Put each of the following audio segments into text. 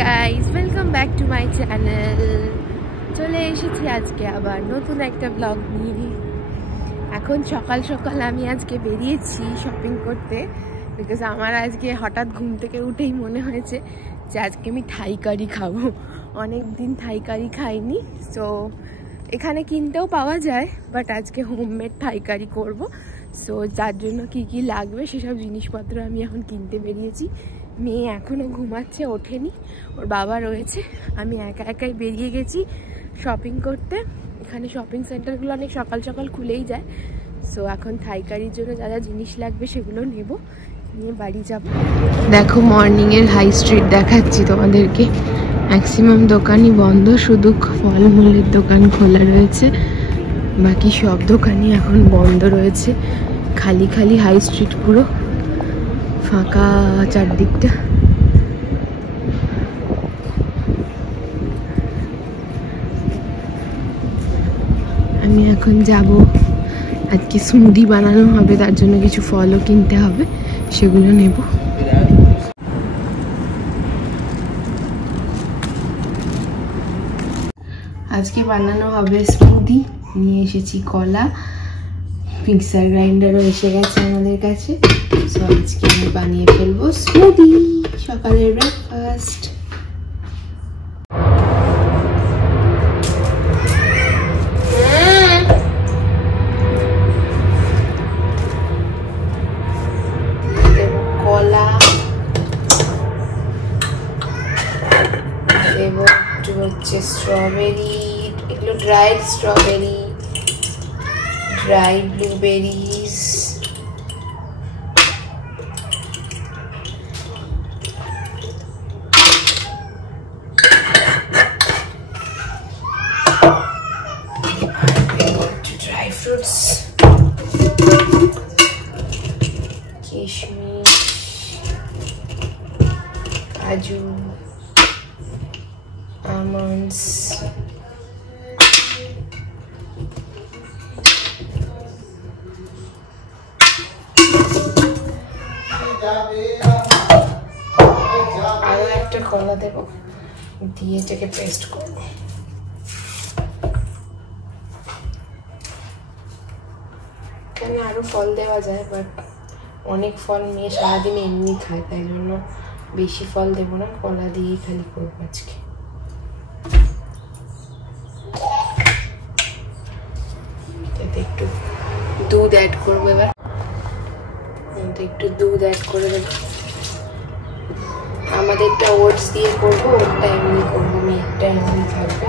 Guys, welcome back to my channel. চলে এসেছি আজকে আবার নতুন একটা ব্লগ নিয়ে। এখন সকাল সকাল আমি আজকে বেরিয়েছি শপিং করতে, বিকজ আমার আজকে হঠাৎ ঘুম থেকে উঠেই মনে হয়েছে যে আজকে আমি থাই কারি খাবো। অনেক দিন থাই কারি খাইনি, সো এখানে কিনতেও পাওয়া যায়, বাট আজকে হোমমেড থাই কারি করবো। সো যার জন্য কি কি লাগবে সেসব জিনিসপত্র আমি এখন কিনতে বেরিয়েছি। মেয়ে এখনও ঘুমাচ্ছে, ওঠেনি, ওর বাবা রয়েছে। আমি একা একাই বেরিয়ে গেছি শপিং করতে। এখানে শপিং সেন্টারগুলো অনেক সকাল সকাল খুলেই যায়। সো এখন থাই কারির জন্য যা যা জিনিস লাগবে সেগুলো নেব, নিয়ে বাড়ি যাব। দেখো, মর্নিংয়ের হাই স্ট্রিট দেখাচ্ছি তোমাদেরকে। ম্যাক্সিমাম দোকানই বন্ধ, শুধু ফলমূলের দোকান খোলা রয়েছে, বাকি সব দোকানই এখন বন্ধ রয়েছে। খালি খালি হাই স্ট্রিট, পুরো ফাঁকা চারদিকটা। আমি এখন যাব, আজকে স্মুদি বানানো হবে, তার জন্য কিছু ফলও কিনতে হবে, সেগুলো নেব। আজকে বানানো হবে স্মুদি। নিয়ে এসেছি কলা, মিক্সার গ্রাইন্ডারও এসে গেছে আমাদের কাছে। সো আজকে আমি বানিয়ে ফেলবো স্মুদি, সকালের ব্রেকফাস্ট। দেবো কলা, দেবো একটু হচ্ছে স্ট্রবেরি, এগুলো dried strawberry, dried blueberries, dry fruits, কিশমিশ, কাজু, almonds, আরো একটা কলা দেবো, দিয়ে এটাকে পেস্ট করবো। এখানে আরো ফল দেওয়া যায়, বাট অনেক ফল মেয়ে সারাদিন এমনি খায়, তাই জন্য বেশি ফল দেবো না, কলা দিয়েই খালি করবো আজকে। এতে একটু দুধ অ্যাড করবো, এবার একটু দুধ অ্যাড করে দেবো। আমাদেরটা ওটস দিয়ে করবো, ওরটা এমনি করবো, মেয়েরটা এমনি থাকবে।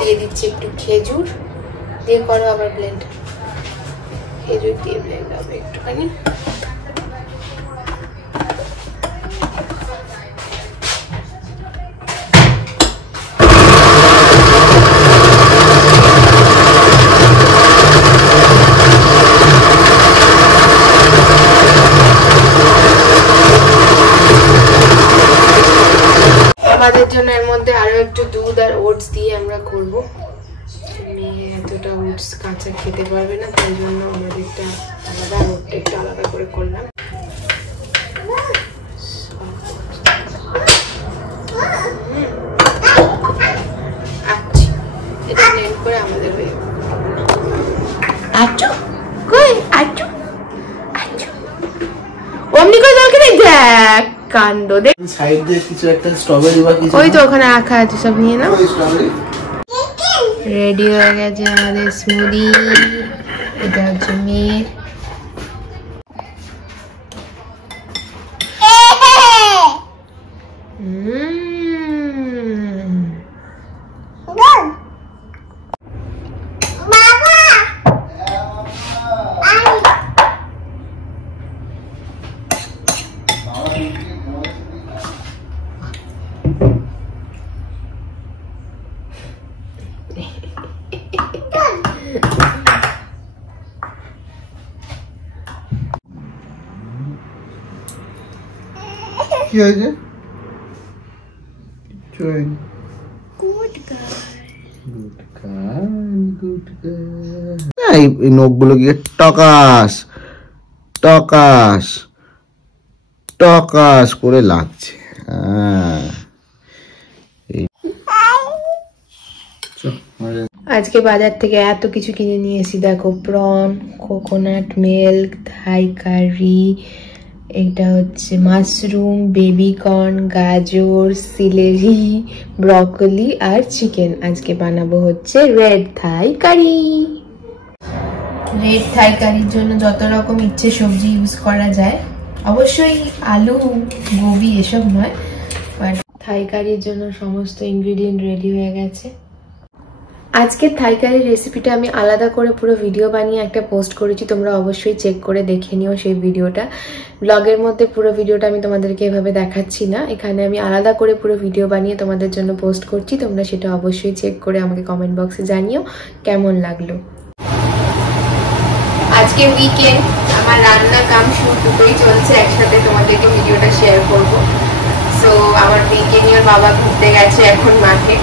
দিয়ে দিচ্ছি একটু খেজুর দিয়ে, করো আবার ব্লেন্ড। খেজুর দিয়ে ব্লেন্ড হবে একটুখানি। আমাদের জন্য এর মধ্যে আরো একটু দুধ আর ওটস দিয়ে আমরা করব। মেয়ে এতটা ওটস কাঁচা খেতে পারবে না, তাই জন্য আমাদেরটা আলাদা, ওটটা একটু আলাদা করে করলাম। আচ্ছা, এটা ব্লেন্ড করে আমাদের হয়ে যাবে। আচ্ছা কই, আচ্ছা আচ্ছা অমনি করে জল খেতে দেখ, কাণ্ড সাইড দিয়ে কিছু একটা স্ট্রবেরি বা কিছু ওই তো ওখানে রাখা আছে সব নিয়ে নাও রেডি হয়ে গেছে আমাদের স্মুদি এটা হচ্ছে মেয়ের কি হয়েছে এই নখগুলো গিয়ে টকাস টকাস টকাস করে লাগছে আজকে বাজার থেকে এত কিছু কিনে নিয়ে এসেছি দেখো প্রন কোকোনাট মিল্ক থাই কারি এটা হচ্ছে মাশরুম বেবি কর্ন গাজর সিলেরি ব্রকলি আর চিকেন আজকে বানাবো হচ্ছে রেড থাই কারি রেড থাই কারির জন্য যত রকম ইচ্ছে সবজি ইউজ করা যায় অবশ্যই আলু গোবি এসব নয় বাট থাই কারির জন্য সমস্ত ইনগ্রেডিয়েন্ট রেডি হয়ে গেছে আজকের থাই কারি রেসিপিটা আমি আলাদা করে পুরো ভিডিও বানিয়ে একটা পোস্ট করেছি তোমরা অবশ্যই চেক করে দেখে নিও সেই ভিডিওটা ব্লগের মধ্যে পুরো ভিডিওটা আমি তোমাদেরকে এভাবে দেখাচ্ছি না এখানে আমি আলাদা করে পুরো ভিডিও বানিয়ে তোমাদের জন্য পোস্ট করছি তোমরা সেটা অবশ্যই চেক করে আমাকে কমেন্ট বক্সে জানিও কেমন লাগলো আজকে উইকেন্ড আমার রান্না কাম শুট দুটোই চলছে একসাথে তোমাদেরকে ভিডিওটা শেয়ার করব সো আমার মেয়েকে নিয়ে বাবা ঘুরতে গেছে এখন মাঠে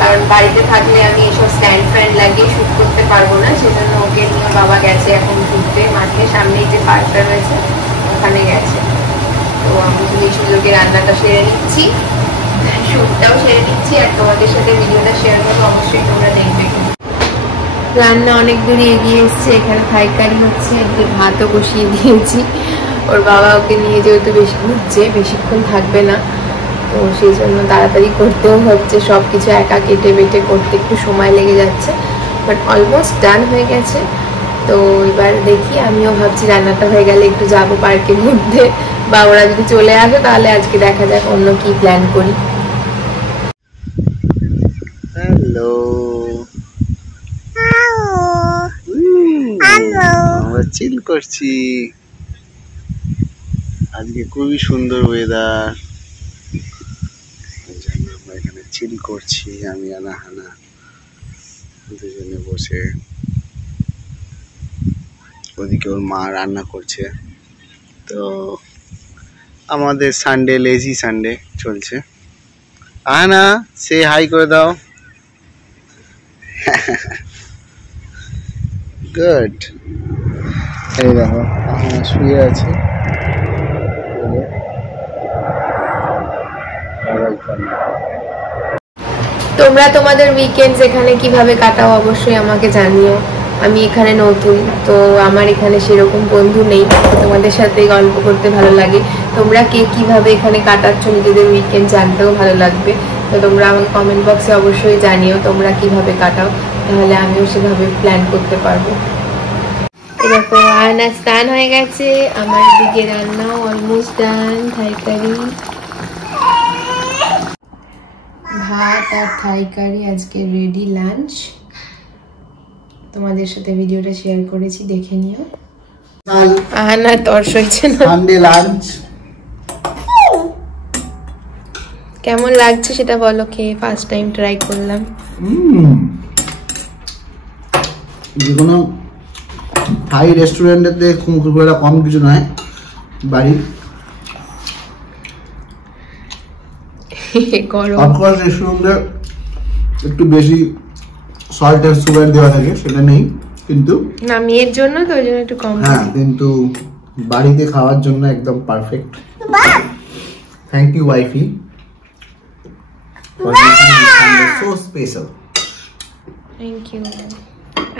কারণ বাড়িতে থাকলে আমি এসব স্ট্যান্ড ফ্যান্ড লাগিয়ে শুট করতে পারবো না সেজন্য ওকে নিয়ে বাবা গেছে এখন ঘুরতে মাঠে সামনেই যে পার্কটা রয়েছে ওখানে গেছে তো আমি এই সুযোগে রান্নাটা সেরে নিচ্ছি শুটটাও সেরে নিচ্ছি আর তোমাদের সাথে ভিডিওটা শেয়ার করবো অবশ্যই তোমরা দেখবে রান্না অনেক দূরে এগিয়ে এসছে এখানে থাই কারি হচ্ছে একটু ভাতও বসিয়ে দিয়েছি ওর বাবা ওকে নিয়ে যেহেতু বেশি ঘুরছে বেশিক্ষণ থাকবে না তো সেই জন্য তাড়াতাড়ি করতেও হচ্ছে সব কিছু একা কেটে বেটে করতে একটু সময় লেগে যাচ্ছে বাট অলমোস্ট ডান হয়ে গেছে তো এবার দেখি আমিও ভাবছি রান্নাটা হয়ে গেলে একটু যাবো পার্কে ঘুরতে বা ওরা যদি চলে আসে তাহলে আজকে দেখা যাক অন্য কি প্ল্যান করি হ্যালো আমরা চিল করছি আজকে খুবই সুন্দর ওয়েদার আমরা এখানে চিল করছি আমি আনাহানা দুজনে বসে ওদিকে ওর মা রান্না করছে তো আমাদের সানডে লেজি সানডে চলছে আনা সে হাই করে দাও গুড এই দেখো শুয়ে আছে তোমরা তোমাদের উইকেন্ডস এখানে কিভাবে কাটাও অবশ্যই আমাকে জানিও আমি এখানে নতুন তো আমার এখানে সেরকম বন্ধু নেই তোমাদের সাথে গল্প করতে ভালো লাগে তোমরা কে কিভাবে এখানে কাটাচ্ছ নিজেদের উইকেন্ড জানতেও ভালো লাগবে তো তোমরা আমাকে কমেন্ট বক্সে অবশ্যই জানিও তোমরা কিভাবে কাটাও তাহলে আমিও সেভাবে প্ল্যান করতে পারবো এরকম রান্না স্নান হয়ে গেছে আমার দিকে রান্নাও অলমোস্ট ডান থাই কারি ভাত আর থাই কারি আজকে রেডি লাঞ্চ তোমাদের সাথে ভিডিওটা শেয়ার করেছি দেখে নিও না তর্স হচ্ছে না সানডে লাঞ্চ কেমন লাগছে সেটা বলো খেয়ে ফার্স্ট টাইম ট্রাই করলাম যেকোনো থাই রেস্টুরেন্টেতে খুব একটা কম কিছু নয় বাড়ি অফকোর্স রেস্টুরেন্টে একটু বেশি সল্ট আর সুগার দেওয়া থাকে সেটা নেই কিন্তু না মেয়ের জন্য তো ওই জন্য একটু কম হ্যাঁ কিন্তু বাড়িতে খাওয়ার জন্য একদম perfect thank you wifey so special thank you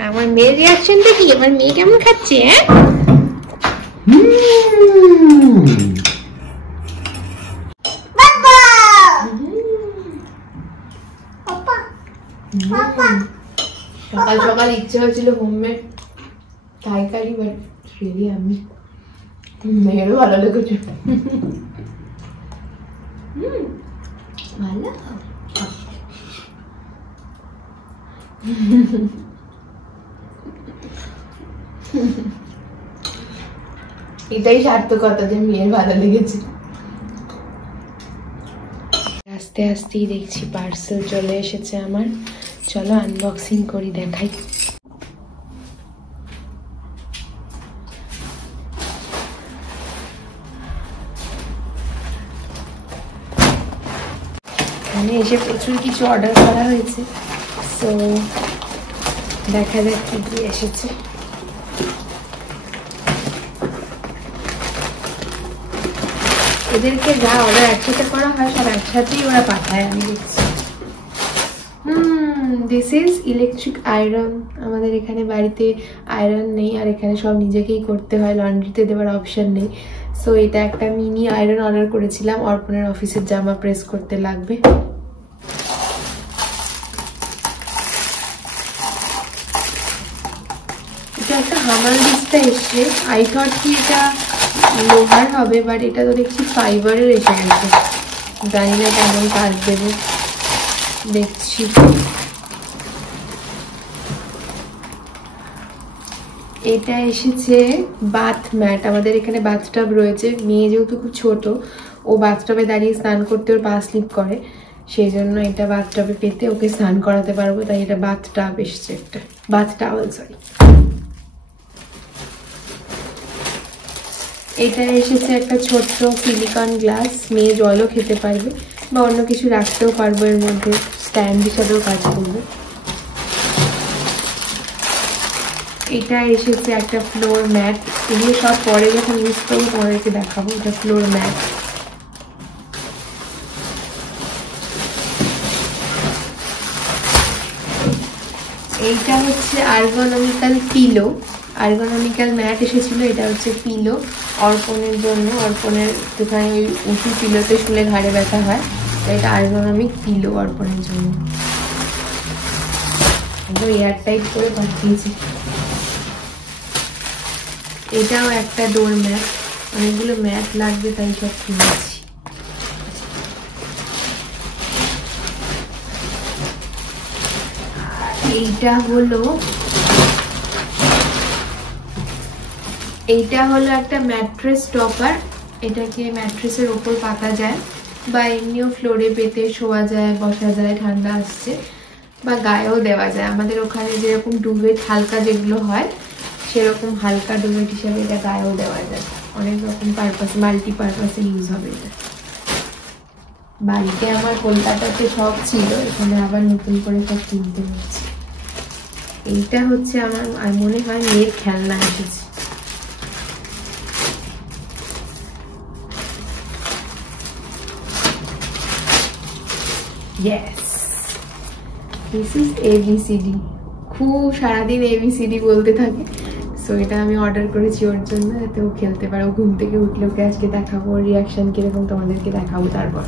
আমার মেয়ের রিঅ্যাকশনটা কি আমার মেয়ে কেমন খাচ্ছে হ্যাঁ সকাল সকাল ইচ্ছে হয়েছিল homemade Thai curry, but really আমি মেয়েরও ভালো লেগেছে। ভালো এটাই সার্থকতা যে মেয়ের ভালো লেগেছে। আস্তে আস্তেই দেখছি পার্সেল চলে এসেছে আমার। চলো আনবক্সিং করি, দেখাই। এখানে এসে প্রচুর কিছু অর্ডার করা হয়েছে, সো দেখা যাক কি কি এসেছে। এদেরকে যা অর্ডার একসাথে করা হয় সব একসাথেই ওরা পাঠায়, আমি দেখছি। This is electric iron. আমাদের এখানে বাড়িতে আয়রন নেই, আর এখানে সব নিজেকেই করতে হয়, লন্ড্রিতে দেওয়ার অপশন নেই। সো এটা একটা মিনি আয়রন অর্ডার করেছিলাম, অর্পণের অফিসের জামা প্রেস করতে লাগবে। এটা একটা হামাল দিস্তা এসছে। আই থট কি এটা লোহার হবে, বাট এটা তো দেখছি ফাইবারের এসে গেছে। জানি না কেমন কাজ দেবে, দেখছি। এটা এসেছে বাথ ম্যাট। আমাদের এখানে বাথটাব রয়েছে, মেয়ে যেহেতু খুব ছোট, ও বাথটাবে দাঁড়িয়ে স্নান করতে ওর পা স্লিপ করে, সেই জন্য এটা বাথটাবে পেতে ওকে স্নান করাতে পারবো, তাই এটা বাথটাব এসেছে, একটা বাথ টাওয়েল, সরি। এটা এসেছে একটা ছোট্ট সিলিকন গ্লাস, মেয়ে জলও খেতে পারবে বা অন্য কিছু রাখতেও পারবো, এর মধ্যে স্ট্যান্ড হিসাবেও কাজ করবে। এটা এসেছে একটা ফ্লোর ম্যাট। এগুলো সব পরে যখন ইউজ করবো তোমাদেরকে দেখাবো। এটা ফ্লোর ম্যাট। এইটা হচ্ছে আর্গোনমিক্যাল পিলো। আর্গোনমিক্যাল ম্যাট এসেছিল, এটা হচ্ছে পিলো অর্পণের জন্য। অর্পণের একটুখানি ওই উঁচু পিলোতে শুলে ঘাড়ে ব্যথা হয়, তো এটা আর্গোনমিক পিলো অর্পণের জন্য। একদম এয়ার টাইট করে পাঠিয়েছি। এটাও একটা ডোর ম্যাট, অনেকগুলো ম্যাট লাগবে তাই সব কিনেছি। এইটা হলো একটা ম্যাট্রেস টপার। এটাকে ম্যাট্রেসের ওপর পাতা যায় বা এমনিও ফ্লোরে পেতে শোয়া যায়, বসা যায়, ঠান্ডা আসছে, বা গায়েও দেওয়া যায়। আমাদের ওখানে যেরকম ডুবেট হালকা যেগুলো হয়, সেরকম হালকা ডুবেট হিসাবে এটা গায়েও দেওয়া যায়। অনেক রকম পারপাস, মাল্টি পারপাসে ইউজ হবে এটা। বাড়িতে আমার কলকাতাতে সব ছিল, এখানে আবার নতুন করে সব কিনতে হচ্ছে। এইটা হচ্ছে আমার মনে হয় মেয়ের খেলনা এসেছে। Yes, this is ABCD. খুব সারাদিন ABCD বলতে থাকে, সো এটা আমি অর্ডার করেছি ওর জন্য, যাতে ও খেলতে পারে। ও ঘুম থেকে উঠলে ওকে আজকে দেখাবো, রিয়াকশন কিরকম তোমাদেরকে দেখাবো তারপর।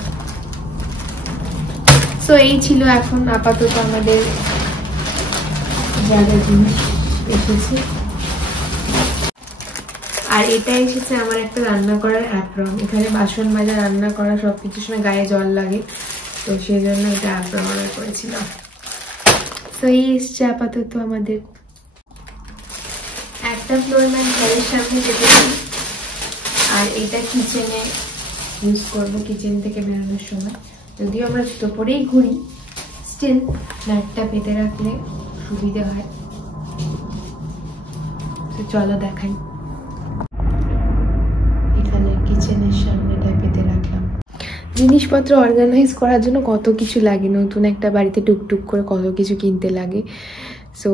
সো এই ছিল এখন আপাতত আমাদের যা যা জিনিস এসেছে। আর এটা এসেছে আমার একটা রান্না করার অ্যাপ্রন। এখানে বাসন মাজা, রান্না করা সবকিছুর সময় গায়ে জল লাগে, তো সেই জন্য এটা অ্যাপ্রন অর্ডার করেছিলাম। তো এই এসছে আপাতত আমাদের। একটা ফ্লোর ম্যাট ঘরের সামনে পেতেছি, আর এটা কিচেনে ইউজ করবো, কিচেন থেকে বেরোনোর সময়। যদিও আমরা জুতো পরেই ঘুরি, স্টিল ম্যাটটা পেতে রাখলে সুবিধে হয়। তো চলো দেখাই। এখানে কিচেনের সামনেটা পেতে রাখলাম। জিনিসপত্র অর্গানাইজ করার জন্য কত কিছু লাগে, নতুন একটা বাড়িতে টুকটুক করে কত কিছু কিনতে লাগে। সো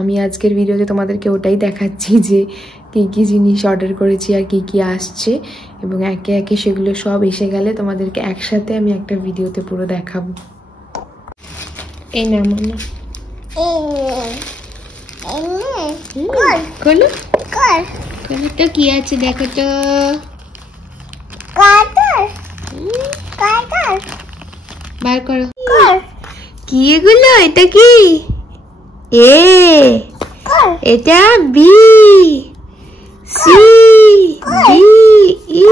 আমি আজকের ভিডিওতে তোমাদেরকে ওটাই দেখাচ্ছি যে কী কী জিনিস অর্ডার করেছি আর কী কী আসছে, এবং একে একে সেগুলো সব এসে গেলে তোমাদেরকে একসাথে আমি একটা ভিডিওতে পুরো দেখাবো। এই না মনে তো কি আছে দেখো তো। বার করো। কি এগুলো? এটা কি? এ, এটা বি, সি, ডি, ই।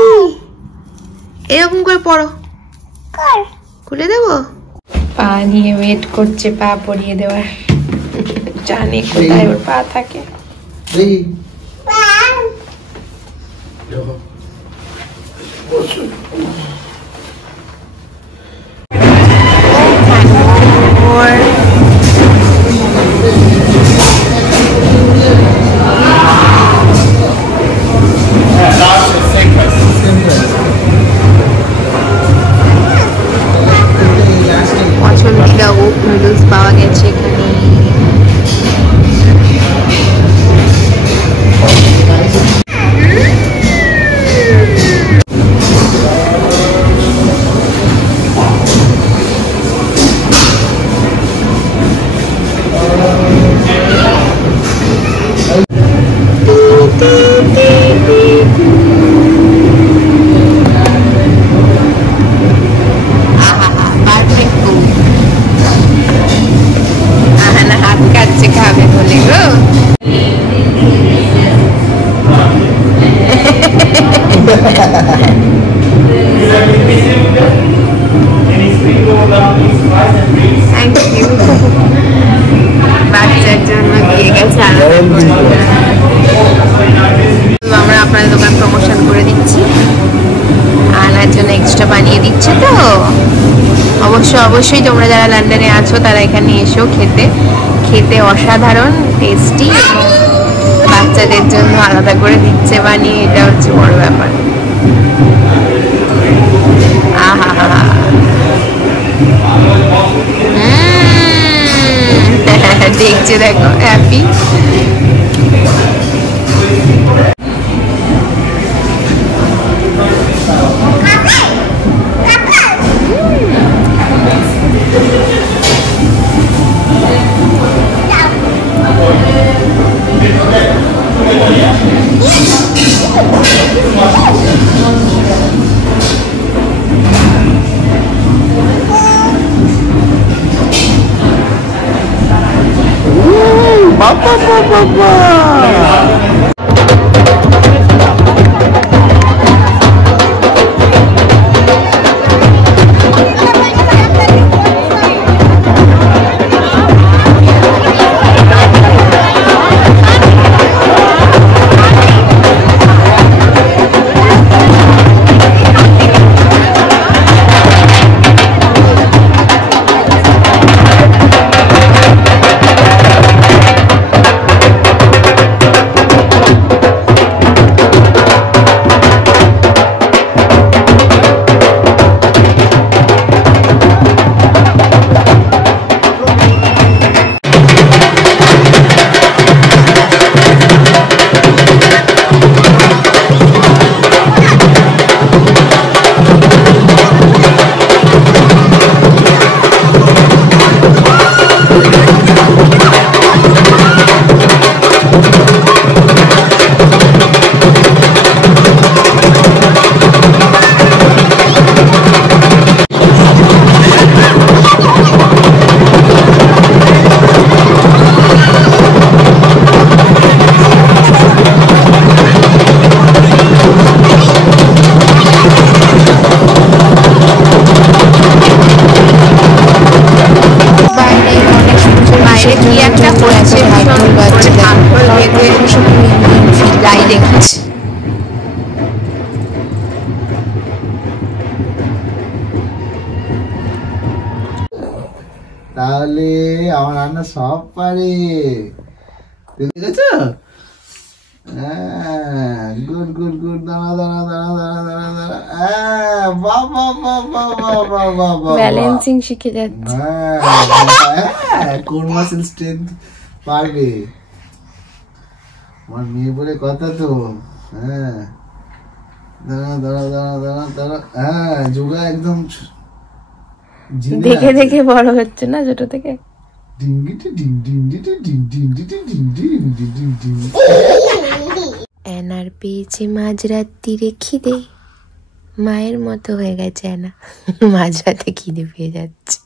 এরকম করে পড়ো। খুলে দেবো? পা নিয়ে ওয়েট করছে পা পরিয়ে দেওয়ার। জানে কোথায় ওর পা থাকে। পছন্দিদা ওক নুডলস পাওয়া গেছে এখানে। বাচ্চার জন্য দিয়ে গেছে আমরা আপনাদের দোকান প্রমোশন করে দিচ্ছি, আনার জন্য এক্সট্রা বানিয়ে দিচ্ছে। তো অবশ্যই তোমরা যারা লন্ডনে আছো তারা এখানে এসো খেতে। খেতে অসাধারণ টেস্টি, বাচ্চাদের জন্য আলাদা করে দিচ্ছে বানিয়ে, এটা হচ্ছে বড় ব্যাপার। আহা দেখছে, দেখো হ্যাপি। তাহলে আমার রান্না সব পারে, ঠিক আছে? Good good good. দাঁড়া দাঁড়া দাঁড়া দাঁড়া দাঁড়া দাঁড়া। বাহ বাহ বাহ বাহ বাহ বাহ বাহ বাহ। ব্যালেন্সিং শিখে যাচ্ছে। কোর মাসেল স্ট্রেংথ পারবে আমার মেয়ে বলে কথা তো। হ্যাঁ দাঁড়া দাঁড়া দাঁড়া দাঁড়া দাঁড়া। হ্যাঁ যোগা একদম দেখে দেখে বড় হচ্ছে না ছোট থেকে। অ্যানার পেয়েছে মাঝরাত্রিরে খিদে, মায়ের মতো হয়ে গেছে অ্যানা, মাঝরাতে খিদে পেয়ে যাচ্ছে।